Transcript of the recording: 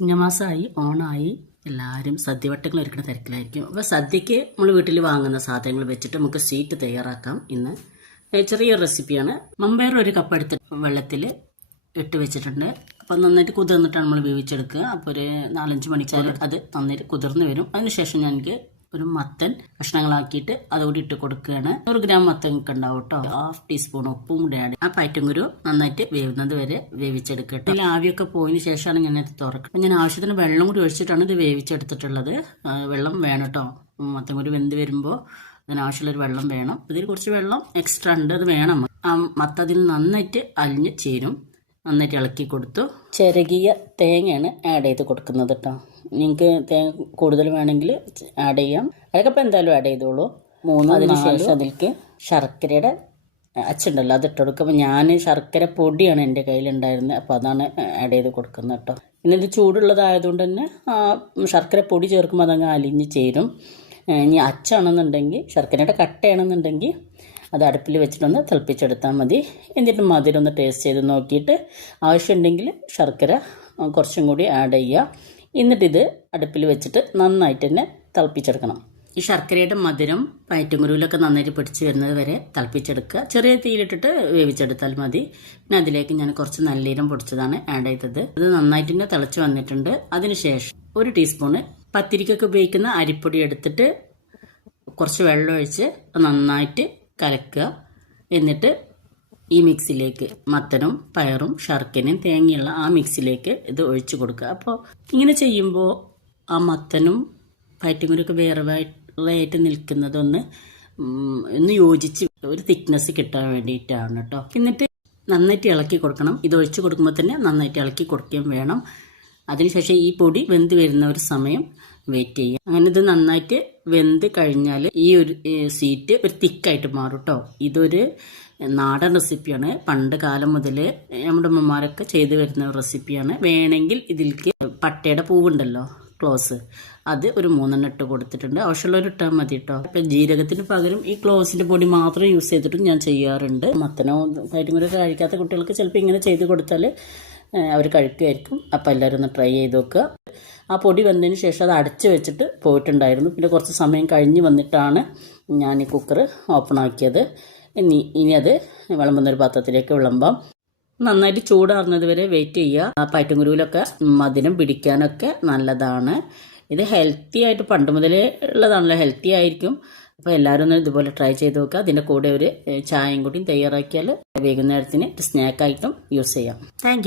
ചിങ്ങമാസമായി ഓണമായി എല്ലാവരും സദ്യവട്ടങ്ങൾ ഒരുക്കുന്ന തിരക്കിലായിരിക്കും. അപ്പോൾ സദ്യക്ക് നമ്മൾ വീട്ടിൽ വാങ്ങുന്ന സാധനങ്ങൾ വെച്ചിട്ട് നമുക്ക് സ്വീറ്റ് തയ്യാറാക്കാം ഇന്ന്. ചെറിയ റെസിപ്പിയാണ്. മമ്പയർ ഒരു കപ്പ് എടുത്ത് വെള്ളത്തിൽ ഇട്ട് വെച്ചിട്ടുണ്ട്. അപ്പോൾ നന്നായിട്ട് കുതിർന്നിട്ടാണ് നമ്മൾ വേവിച്ചെടുക്കുക. അപ്പോൾ ഒരു നാലഞ്ച് മണിക്കൂർ അത് നന്നായിട്ട് കുതിർന്ന് വരും. അതിനുശേഷം ഞാൻ ഒരു മത്തൻ കഷ്ണങ്ങളാക്കിയിട്ട് അതുകൂടി ഇട്ട് കൊടുക്കുകയാണ്. നൂറ് ഗ്രാം മത്തൻ ഉണ്ടാവും കേട്ടോ ഹാഫ് ടീസ്പൂൺ ഉപ്പും കൂടെയാണ് ആ ആ പയറ്റുംകുരു നന്നായിട്ട് വേവുന്നത് വരെ വേവിച്ചെടുക്കട്ടെ ഇതിൽ ആവിയൊക്കെ പോയതിന് ശേഷമാണ് ഞാൻ ഇത് തുറക്കുക. ഞാൻ ആവശ്യത്തിന് വെള്ളം കൂടി ഒഴിച്ചിട്ടാണ് ഇത് വേവിച്ചെടുത്തിട്ടുള്ളത്. വെള്ളം വേണം കേട്ടോ മത്തൻകുരു വെന്ത് വരുമ്പോൾ അതിനാവശ്യമുള്ളൊരു വെള്ളം വേണം. ഇതിൽ കുറച്ച് വെള്ളം എക്സ്ട്രാ ഉണ്ട് അത് വേണം. ആ മത്ത അതിൽ നന്നായിട്ട് അലിഞ്ഞ് ചേരും. നന്നായിട്ട് ഇളക്കി കൊടുത്തു. ചിരകിയ തേങ്ങയാണ് ആഡ് ചെയ്ത് കൊടുക്കുന്നത് കേട്ടോ നിങ്ങൾക്ക് തേങ്ങ കൂടുതൽ വേണമെങ്കിൽ ആഡ് ചെയ്യാം. അതൊക്കെ ഇപ്പം എന്തായാലും ആഡ് ചെയ്തോളൂ. മൂന്ന് അതിന് ശേഷം അതിലേക്ക് ശർക്കരയുടെ അച്ചുണ്ടല്ലോ അത് ഇട്ട് കൊടുക്കുമ്പോൾ ഞാൻ ശർക്കര പൊടിയാണ് എന്റെ കയ്യിലുണ്ടായിരുന്നത്. അപ്പോൾ അതാണ് ആഡ് ചെയ്ത് കൊടുക്കുന്നത് കേട്ടോ പിന്നെ ഇത് ചൂടുള്ളതായതുകൊണ്ട് തന്നെ ആ ശർക്കര പൊടി ചേർക്കുമ്പോൾ അതങ്ങ് അലിഞ്ഞ് ചേരും. ഇനി അച്ചാണെന്നുണ്ടെങ്കിൽ ശർക്കരയുടെ കട്ടയാണെന്നുണ്ടെങ്കിൽ അത് അടുപ്പിൽ വെച്ചിട്ടൊന്ന് തിളപ്പിച്ചെടുത്താൽ മതി. എന്നിട്ട് മധുരം ഒന്ന് ടേസ്റ്റ് ചെയ്ത് നോക്കിയിട്ട് ആവശ്യമുണ്ടെങ്കിൽ ശർക്കര കുറച്ചും കൂടി ആഡ് ചെയ്യുക. എന്നിട്ടിത് അടുപ്പിൽ വെച്ചിട്ട് നന്നായിട്ട് തന്നെ തിളപ്പിച്ചെടുക്കണം. ഈ ശർക്കരയുടെ മധുരം പയറ്റുമുരുവിലൊക്കെ നന്നായിട്ട് പിടിച്ച് വരുന്നത് വരെ തിളപ്പിച്ചെടുക്കുക. ചെറിയ തീയിലിട്ടിട്ട് വേവിച്ചെടുത്താൽ മതി. പിന്നെ അതിലേക്ക് ഞാൻ കുറച്ച് നല്ലീരം പൊടിച്ചതാണ് ആഡ് ചെയ്തത്. ഇത് നന്നായിട്ട് തന്നെ തിളച്ച് വന്നിട്ടുണ്ട്. അതിനുശേഷം ഒരു ടീസ്പൂണ് പത്തിരിക്കൊക്കെ ഉപയോഗിക്കുന്ന അരിപ്പൊടി എടുത്തിട്ട് കുറച്ച് വെള്ളം ഒഴിച്ച് നന്നായിട്ട് കലക്കുക. എന്നിട്ട് ഈ മിക്സിലേക്ക് മത്തനും പയറും ശർക്കരയും തേങ്ങയുള്ള ആ മിക്സിലേക്ക് ഇത് ഒഴിച്ചു കൊടുക്കുക. അപ്പോൾ ഇങ്ങനെ ചെയ്യുമ്പോൾ ആ മത്തനും പയറ്റുമുരൊക്കെ വേറെ ആയിട്ട് നിൽക്കുന്നതൊന്ന് ഒന്ന് യോജിച്ച് ഒരു തിക്നെസ് കിട്ടാൻ വേണ്ടിയിട്ടാണ് കേട്ടോ. എന്നിട്ട് നന്നായിട്ട് ഇളക്കി കൊടുക്കണം. ഇത് ഒഴിച്ചു കൊടുക്കുമ്പോൾ തന്നെ നന്നായിട്ട് ഇളക്കി കൊടുക്കുകയും വേണം. അതിനുശേഷം ഈ പൊടി വെന്ത് വരുന്ന ഒരു സമയം വെയിറ്റ് ചെയ്യുക. അങ്ങനെ ഇത് നന്നായിട്ട് വെന്ത് കഴിഞ്ഞാൽ ഈ ഒരു സീറ്റ് ഒരു തിക്കായിട്ട് മാറും കേട്ടോ ഇതൊരു നാടൻ റെസിപ്പിയാണ് പണ്ട് കാലം മുതൽ നമ്മുടെ അമ്മമാരൊക്കെ ചെയ്തു വരുന്ന റെസിപ്പിയാണ് വേണമെങ്കിൽ ഇതിലേക്ക് പട്ടയുടെ പൂവുണ്ടല്ലോ ക്ലോസ് അത് ഒരു മൂന്നെണ്ണം ഇട്ട് കൊടുത്തിട്ടുണ്ട്. ആവശ്യമുള്ളവർ ഇട്ടാൽ മതി കേട്ടോ ഇപ്പം ജീരകത്തിന് പകരം ഈ ക്ലോസിന്റെ പൊടി മാത്രം യൂസ് ചെയ്തിട്ടും ഞാൻ ചെയ്യാറുണ്ട്. മത്തനോ കാര്യങ്ങളൊക്കെ കഴിക്കാത്ത കുട്ടികൾക്ക് ചിലപ്പോൾ ഇങ്ങനെ ചെയ്ത് കൊടുത്താൽ അവർ കഴിക്കുമായിരിക്കും. അപ്പോൾ എല്ലാവരും ഒന്ന് ട്രൈ ചെയ്ത് നോക്കുക. ആ പൊടി വന്നതിന് ശേഷം അത് അടച്ചു വെച്ചിട്ട് പോയിട്ടുണ്ടായിരുന്നു. പിന്നെ കുറച്ച് സമയം കഴിഞ്ഞ് വന്നിട്ടാണ് ഞാൻ ഈ കുക്കർ ഓപ്പൺ ആക്കിയത്. ഇനി ഇനി അത് വിളമ്പുന്ന ഒരു പാത്രത്തിലേക്ക് വിളമ്പാം. നന്നായിട്ട് ചൂടാറുന്നത് വരെ വെയിറ്റ് ചെയ്യുക. പയറ്റുംകുരുവിലൊക്കെ മധുരം പിടിക്കാനൊക്കെ നല്ലതാണ്. ഇത് ഹെൽത്തി ആയിട്ട് പണ്ട് മുതലേ ഉള്ളതാണല്ലോ ഹെൽത്തി ആയിരിക്കും. അപ്പോൾ എല്ലാവരും ഒന്ന് ഇതുപോലെ ട്രൈ ചെയ്ത് നോക്കുക അതിന്റെ കൂടെ ഒരു ചായയും കൂടിയും തയ്യാറാക്കിയാൽ വൈകുന്നേരത്തിന് സ്നാക്കായിട്ടും യൂസ് ചെയ്യാം. താങ്ക്